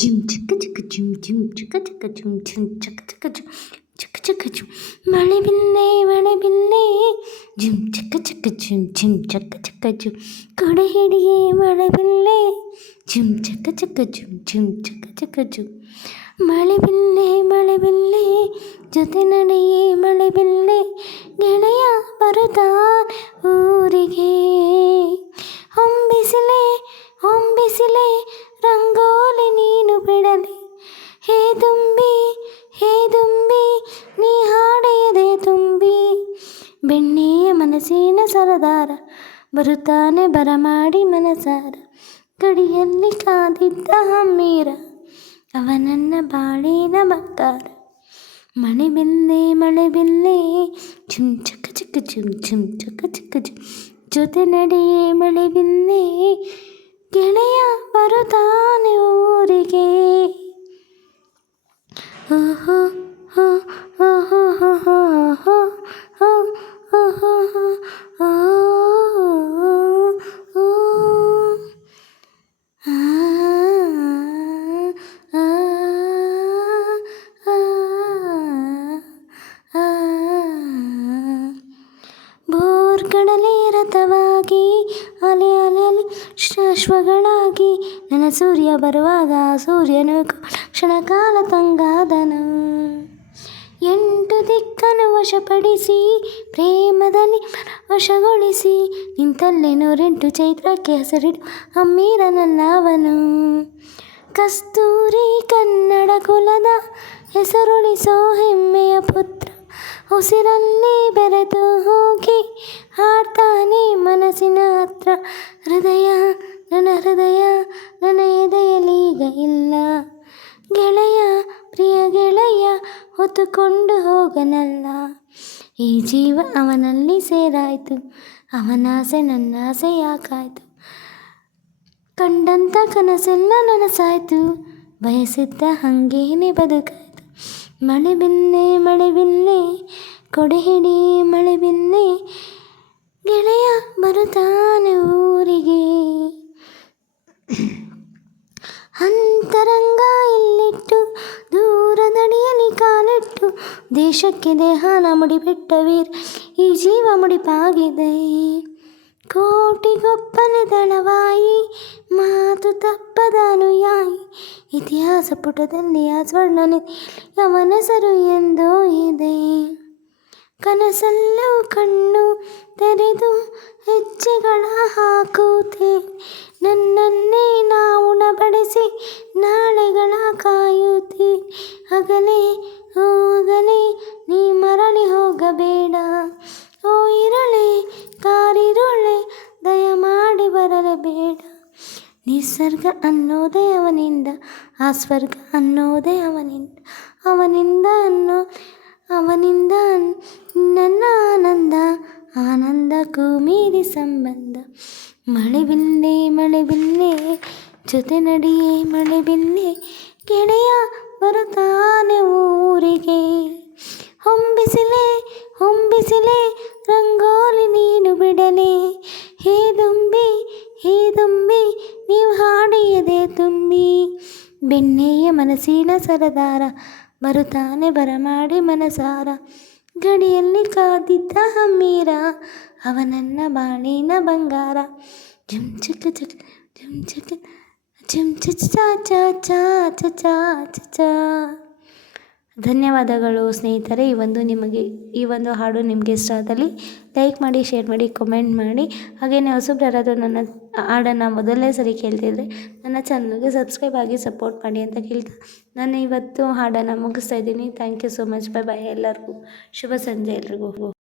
Gym ಚಿಕ್ಕ ಚಿಕ್ಕ gym gym ಚಿಕ್ಕ ಚಿಕ್ಕ ಜಿಮ್ ಜಿಮ್ ಚಕ್ಕ ಚಿಕ್ಕ ಜಿಮ್ ಚಿಕ್ಕ ಚಿಕ್ಕ ಜಿಮ್ ಮಳೆ ಬಿಲ್ಲೆ ಜಿಮ್ ಚಿಕ್ಕ ಚಿಕ್ಕ ಜಿಮ್ ಜಿಮ್ ಚಕ್ಕ ಚಿಕ್ಕ ಜಿಮ್ ಕೊಡೆ ಹಿಡಿಯೇ ಮಳೆ ಬಿಲ್ಲೆ ಜಿಮ್ ಚಿಕ್ಕ ಚಿಕ್ಕ ಜಿಮ್ ಜಿಮ್ ಚಿಕ್ಕ ಚಿಕ್ಕ ಜಿಮ್ ಮಳೆ ಬಿಲ್ಲೆ ಜೊತೆ ನಡೆಯೇ ಮಳೆ ಬಿಲ್ಲೆ ಗೆಳೆಯ ಬರುತ್ತಾ ಊರಿಗೆ ಹೊಂಬಿಸಿಲೆ ರಂಗೋಲಿ ನೀನು ಬಿಡಲಿ ಹೇ ದುಂಬಿ ನೀ ಹಾಡೆಯದೆ ತುಂಬಿ ಬೆಣ್ಣೆಯ ಮನಸ್ಸಿನ ಸರದಾರ ಬರುತ್ತಾನೆ ಬರಮಾಡಿ ಮನಸಾರ ಗಡಿಯಲ್ಲಿ ಕಾದಿದ್ದ ಹಮ್ಮೀರ ಅವನನ್ನ ಬಾಳಿನ ಬಂಗಾರ ಮಳೆ ಬಿಲ್ಲೆ ಜಿಮ್ ಚಕ್ಕ ಚಿಕ್ಕ ಜಿಮ್ ಜಿಮ್ ಚಕ್ಕ ಚಿಕ್ಕ ಜಿಮ್ ಜೊತೆ ನಡೆಯೇ ಮಳೆ ಬಿಲ್ಲೆ ಗೆಳೆಯ ಬರುತ್ತಾನೆ ಊರಿಗೆ ಓಹೋ ಹೋ ಹೋ ಹೋ ಹೋ ಹೋ ಹೋ ಹೋ ಹೋ ಹೋ ಹೋ ಬೋರ್ಗಡಲೆ ರಥವಾಗಿ ಅಲೆ ಶ್ವಾಸಗಳಾಗಿ ನನ್ನ ಸೂರ್ಯ ಬರುವಾಗ ಸೂರ್ಯನು ಕ್ಷಣಕಾಲ ತಂಗಾದನು 8 ದಿಕ್ಕನ್ನು ವಶಪಡಿಸಿ ಪ್ರೇಮದಲ್ಲಿ ವಶಗೊಳಿಸಿ ನಿಂತಲ್ಲೇ 108 ಚೈತ್ರಕ್ಕೆ ಹೆಸರಿಡು ಹಮ್ಮೀರ ನನ್ನವನು ಕಸ್ತೂರಿ ಕನ್ನಡ ಕುಲದ ಹೆಸರುಳಿಸೋ ಹೆಮ್ಮೆಯ ಪುತ್ರ ಉಸಿರಲ್ಲಿ ಬೆರೆತು ಹೋಗಿ ಹಾಡ್ತಾನೆ ಮನಸ್ಸಿನ ಹತ್ರ ಹೃದಯ ನನ್ನ ಎದೆಯಲೀಗ ಇಲ್ಲ ಗೆಳೆಯ ಪ್ರಿಯ ಗೆಳೆಯ ಹೊತ್ತುಕೊಂಡು ಹೋಗನಲ್ಲ ಈ ಜೀವ ಅವನಲ್ಲಿ ಸೇರಾಯಿತು ಅವನಾಸೆ ನನ್ನಾಸೆ ಯಾಕಾಯಿತು ಕಂಡಂಥ ಕನಸೆಲ್ಲ ನನಸಾಯಿತು ಬಯಸಿದ್ದ ಹಂಗೇನೆ ಬದುಕಾಯಿತು ಮಳೆ ಬಿಲ್ಲೆ ಕೊಡೆ ಹಿಡಿ ಮಳೆ ಬಿಲ್ಲೆ ಗೆಳೆಯ ಬರುತ್ತಾನೆ ಊರಿಗೆ ಅಂತರಂಗ ಇಲ್ಲಿಟ್ಟು ದೂರದಡಿಯಲ್ಲಿ ಕಾಲಿಟ್ಟು ದೇಶಕ್ಕೆ ದೇಹನ ಮುಡಿಬಿಟ್ಟ ವೀರ ಈ ಜೀವ ಮುಡಿಪಾಗಿದೆ ಕೋಟಿಗೊಪ್ಪನೆ ದಳವಾಯಿ ಮಾತು ತಪ್ಪದ ಅನುಯಾಯಿ ಇತಿಹಾಸ ಪುಟದಲ್ಲಿ ಆ ಸ್ವರ್ಣ ಅವನೆಸರು ಎಂದೋ ಇದೆ ಕನಸಲ್ಲೂ ಕಣ್ಣು ತೆರೆದು ಹೆಜ್ಜೆಗಳ ಹಾಕುತ್ತೆ ನನ್ನನ್ನೇ ನಾವು ಉಣಬಡಿಸಿ ನಾಳೆಗಳ ಕಾಯುತ್ತಿ ಅಗಲೇ ನೀ ಮರಳಿ ಹೋಗಬೇಡ ಓ ಇರಳೆ ಕಾರಿರುಳೆ ದಯಮಾಡಿ ಬರಲೇಬೇಡ ನಿಸರ್ಗ ಅನ್ನೋದೇ ಅವನಿಂದ ಆ ಸ್ವರ್ಗ ಅನ್ನೋದೇ ಅವನಿಂದ ನನ್ನ ಆನಂದಕ್ಕೂ ಮೀರಿ ಸಂಬಂಧ ಮಳೆ ಬಿಲ್ಲೆ ಜೊತೆ ನಡೆಯೇ ಮಳೆ ಬಿಲ್ಲೆ ಗೆಳೆಯ ಬರುತ್ತಾನೆ ಊರಿಗೆ ಹೊಂಬಿಸಿಲೆ ರಂಗೋಲಿ ನೀನು ಬಿಡಲೆ ಹೇ ದುಂಬಿ ನೀವು ಹಾಡೆಯದೆ ತುಂಬಿ ಬೆಣ್ಣೆಯ ಮನಸ್ಸಿನ ಸರದಾರ ಬರುತ್ತಾನೆ ಬರಮಾಡಿ ಮನಸಾರ ಗಡಿಯಲ್ಲಿ ಕಾದಿದ್ದ ಹಮ್ಮೀರ ಅವನನ್ನ ಬಾಳಿನ ಬಂಗಾರ ಜಿಮ್ ಚಿಕ್ಕ ಚಿಕ್ಕ ಜಿಮ್ ಚಿಕ್ಕ ಜಿಮ್ ಚಾ ಚಾ ಚಾ ಚಾ ಚಾ ಚಾ. ಧನ್ಯವಾದಗಳು ಸ್ನೇಹಿತರೆ. ಈ ಒಂದು ಹಾಡು ನಿಮಗೆ ಇಷ್ಟ ಆದಲ್ಲಿ ಲೈಕ್ ಮಾಡಿ, ಶೇರ್ ಮಾಡಿ, ಕಮೆಂಟ್ ಮಾಡಿ. ಹಾಗೆಯೇ ಹೊಸಬ್ರು ಯಾರಾದರೂ ನನ್ನ ಹಾಡನ್ನು ಮೊದಲನೇ ಸರಿ ಕೇಳ್ತಿದ್ರೆ ನನ್ನ ಚಾನಲ್ಗೆ ಸಬ್ಸ್ಕ್ರೈಬ್ ಆಗಿ ಸಪೋರ್ಟ್ ಮಾಡಿ ಅಂತ ಕೇಳ್ತಾ ನಾನು ಇವತ್ತು ಹಾಡನ್ನು ಮುಗಿಸ್ತಾ ಇದ್ದೀನಿ. Thank you so much. Bye ಎಲ್ಲರಿಗೂ. ಶುಭ ಸಂಜೆ ಎಲ್ರಿಗೂ.